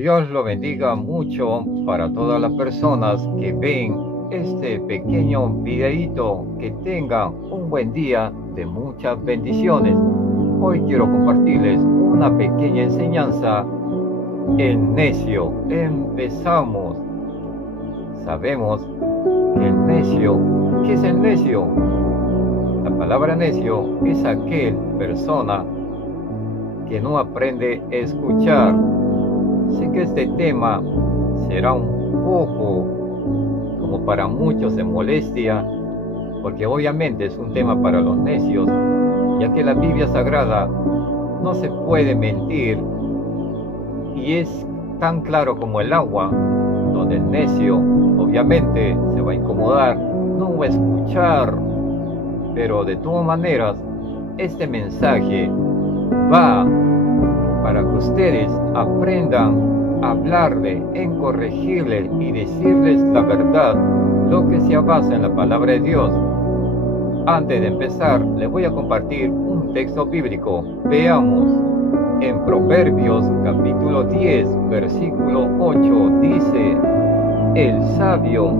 Dios lo bendiga mucho para todas las personas que ven este pequeño videíto. Que tengan un buen día de muchas bendiciones. Hoy quiero compartirles una pequeña enseñanza. El necio. Empezamos. Sabemos que el necio, ¿qué es el necio? La palabra necio es aquel persona que no aprende a escuchar. Sé que este tema será un poco, como para muchos, de molestia, porque obviamente es un tema para los necios, ya que la Biblia Sagrada no se puede mentir y es tan claro como el agua, donde el necio obviamente se va a incomodar, no va a escuchar, pero de todas maneras este mensaje va para que ustedes aprendan a hablarle, en corregirle y decirles la verdad, lo que se basa en la palabra de Dios. Antes de empezar, les voy a compartir un texto bíblico. Veamos. En Proverbios capítulo 10, versículo 8, dice: el sabio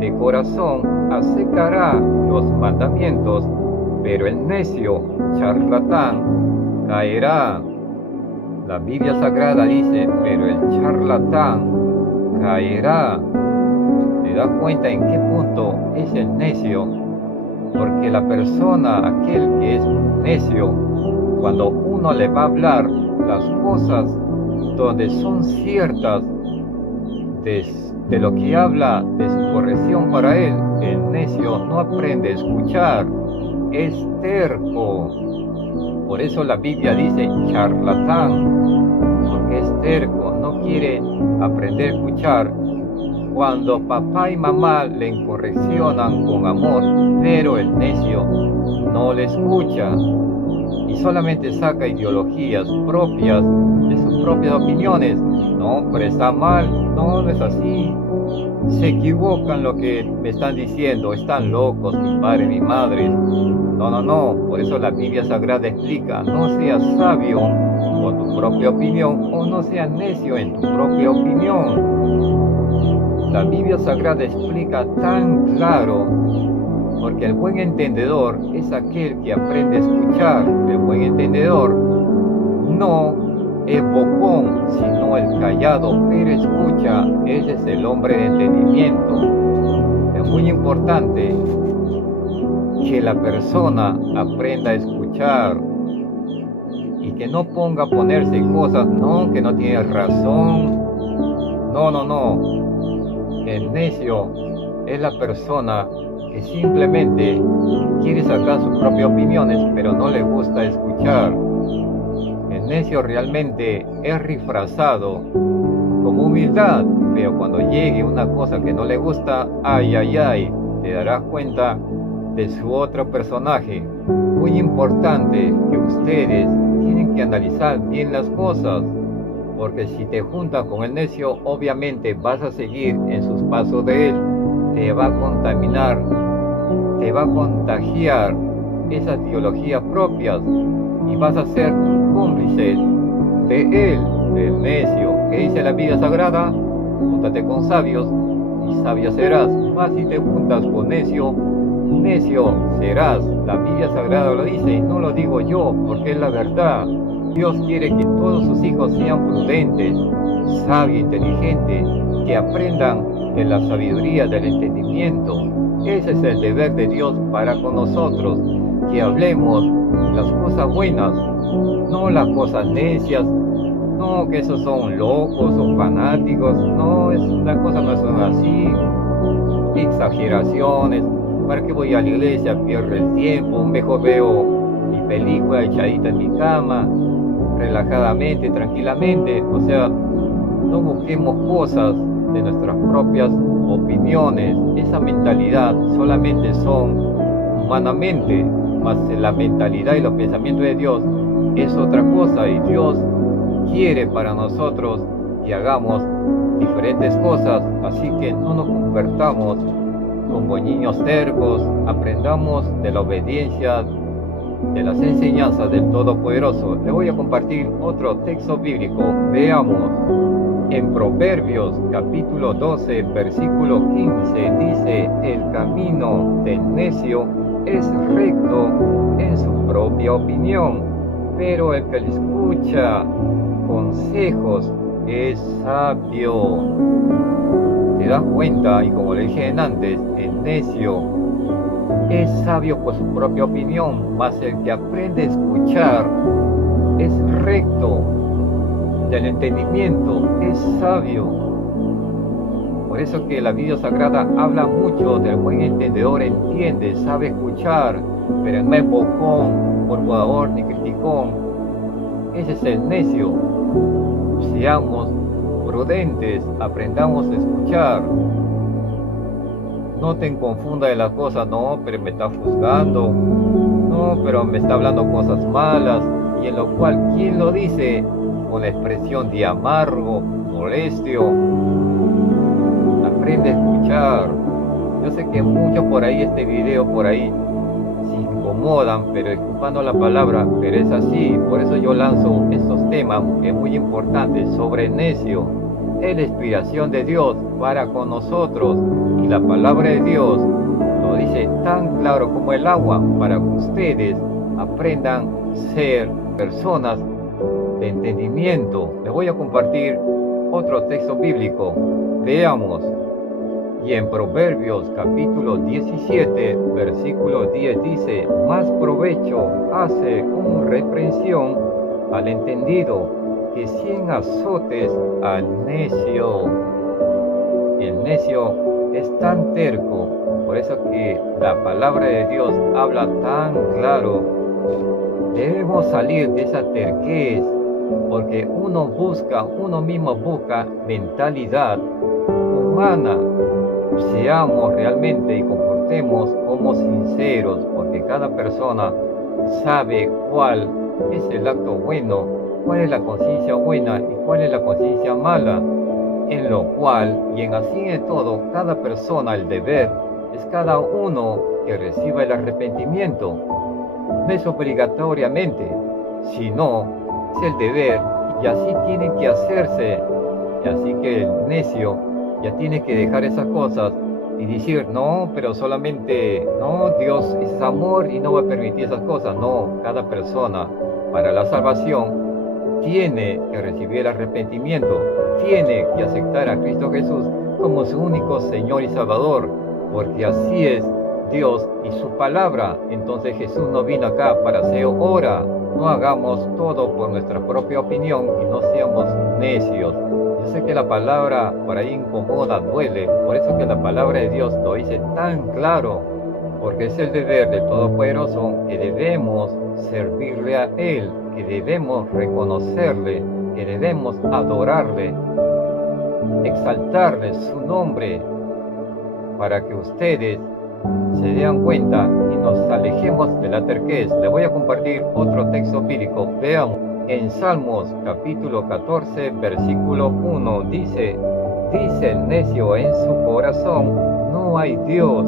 de corazón aceptará los mandamientos, pero el necio charlatán caerá. La Biblia Sagrada dice, pero el charlatán caerá. ¿Te das cuenta en qué punto es el necio? Porque la persona, aquel que es necio, cuando uno le va a hablar las cosas donde son ciertas de lo que habla de su corrección para él, el necio no aprende a escuchar, es terco. Por eso la Biblia dice charlatán, porque es terco, no quiere aprender a escuchar. Cuando papá y mamá le correccionan con amor, pero el necio no le escucha y solamente saca ideologías propias de sus propias opiniones. No, pero está mal, no es así. Se equivocan lo que me están diciendo, están locos mi padre y mi madre. No, por eso la Biblia Sagrada explica: no seas sabio por tu propia opinión, o no seas necio en tu propia opinión. La Biblia Sagrada explica tan claro, porque el buen entendedor es aquel que aprende a escuchar. El buen entendedor no es bocón, sino el callado, pero escucha. Ese es el hombre de entendimiento. Es muy importante que la persona aprenda a escuchar y que no ponga a ponerse cosas, no, que no tiene razón. No. El necio es la persona que simplemente quiere sacar sus propias opiniones, pero no le gusta escuchar. El necio realmente es disfrazado como humildad, pero cuando llegue una cosa que no le gusta, ay, te darás cuenta de su otro personaje. Muy importante que ustedes tienen que analizar bien las cosas, porque si te juntas con el necio, obviamente vas a seguir en sus pasos de él, te va a contaminar, te va a contagiar esas ideologías propias y vas a ser cómplice de él, del necio. ¿Qué dice la Biblia Sagrada? Júntate con sabios y sabio serás. Más si te juntas con necio, necio serás. La Biblia Sagrada lo dice y no lo digo yo, porque es la verdad. Dios quiere que todos sus hijos sean prudentes, sabios, inteligentes, que aprendan de la sabiduría, del entendimiento. Ese es el deber de Dios para con nosotros, que hablemos las cosas buenas, no las cosas necias, no que esos son locos, son fanáticos, no, las cosas no son así, exageraciones. ¿Para qué voy a la iglesia? Pierdo el tiempo, mejor veo mi película echadita en mi cama, relajadamente, tranquilamente. O sea, no busquemos cosas de nuestras propias opiniones. Esa mentalidad solamente son humanamente, más la mentalidad y los pensamientos de Dios es otra cosa, y Dios quiere para nosotros que hagamos diferentes cosas. Así que no nos convertamos como niños tercos, aprendamos de la obediencia, de las enseñanzas del Todopoderoso. Le voy a compartir otro texto bíblico. Veamos. En Proverbios capítulo 12, versículo 15 dice, el camino del necio es recto en su propia opinión, pero el que le escucha consejos es sabio. ¿Te das cuenta? Y como le dije antes, el necio es sabio por su propia opinión, mas el que aprende a escuchar es recto. El entendimiento es sabio. Por eso que la Biblia Sagrada habla mucho del buen entendedor, entiende, sabe escuchar, pero no es bocón, murmurador ni criticón. Ese es el necio. Seamos prudentes, aprendamos a escuchar. No te confunda de las cosas, no, pero me está juzgando, no, pero me está hablando cosas malas, y en lo cual, ¿quién lo dice? Con la expresión de amargo, molestio. Aprende a escuchar. Yo sé que muchos por ahí, este video por ahí, se incomodan, pero escuchando la palabra, pero es así. Por eso yo lanzo estos temas, que es muy importante, sobre el necio. Es la inspiración de Dios para con nosotros, y la palabra de Dios lo dice tan claro como el agua, para que ustedes aprendan a ser personas de entendimiento. Les voy a compartir otro texto bíblico. Veamos. Y en Proverbios capítulo 17, versículo 10 dice, más provecho hace una reprensión al entendido que 100 azotes al necio. El necio es tan terco, por eso que la palabra de Dios habla tan claro. Debemos salir de esa terquez, porque uno mismo busca mentalidad humana. Seamos realmente y comportemos como sinceros, porque cada persona sabe cuál es el acto bueno, cuál es la conciencia buena y cuál es la conciencia mala, en lo cual y en así de todo, cada persona, el deber es cada uno que reciba el arrepentimiento. No es obligatoriamente, sino es el deber, y así tiene que hacerse. Y así que el necio ya tiene que dejar esas cosas y decir, no, pero solamente, no, Dios es amor y no va a permitir esas cosas. No, cada persona para la salvación tiene que recibir el arrepentimiento, tiene que aceptar a Cristo Jesús como su único Señor y Salvador, porque así es Dios y su palabra. Entonces Jesús no vino acá para hacer hora. No hagamos todo por nuestra propia opinión y no seamos necios. Yo sé que la palabra por ahí incomoda, duele, por eso que la palabra de Dios lo dice tan claro, porque es el deber del Todopoderoso que debemos servirle a Él, que debemos reconocerle, que debemos adorarle, exaltarle su nombre, para que ustedes se den cuenta y nos alejemos de la terquez. Le voy a compartir otro texto bíblico. Veamos. En Salmos capítulo 14, versículo 1 dice el necio en su corazón, no hay Dios,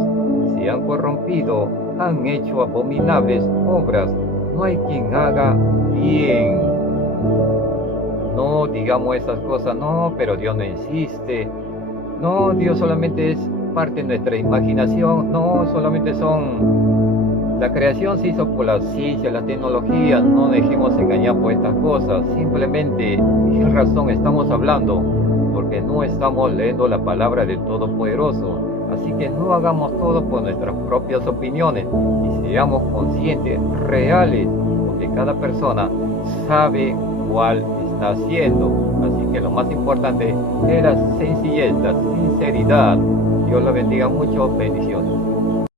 se han corrompido, han hecho abominables obras, no hay quien haga bien. No digamos esas cosas, no, pero Dios no existe, no, Dios solamente es parte de nuestra imaginación, no, solamente son... La creación se hizo por la ciencia, la tecnología, no dejemos engañar por estas cosas. Simplemente, sin razón estamos hablando, porque no estamos leyendo la palabra del Todopoderoso. Así que no hagamos todo por nuestras propias opiniones y seamos conscientes, reales, porque cada persona sabe cuál está haciendo. Así que lo más importante es la sencillez, la sinceridad. Dios lo bendiga mucho, bendiciones.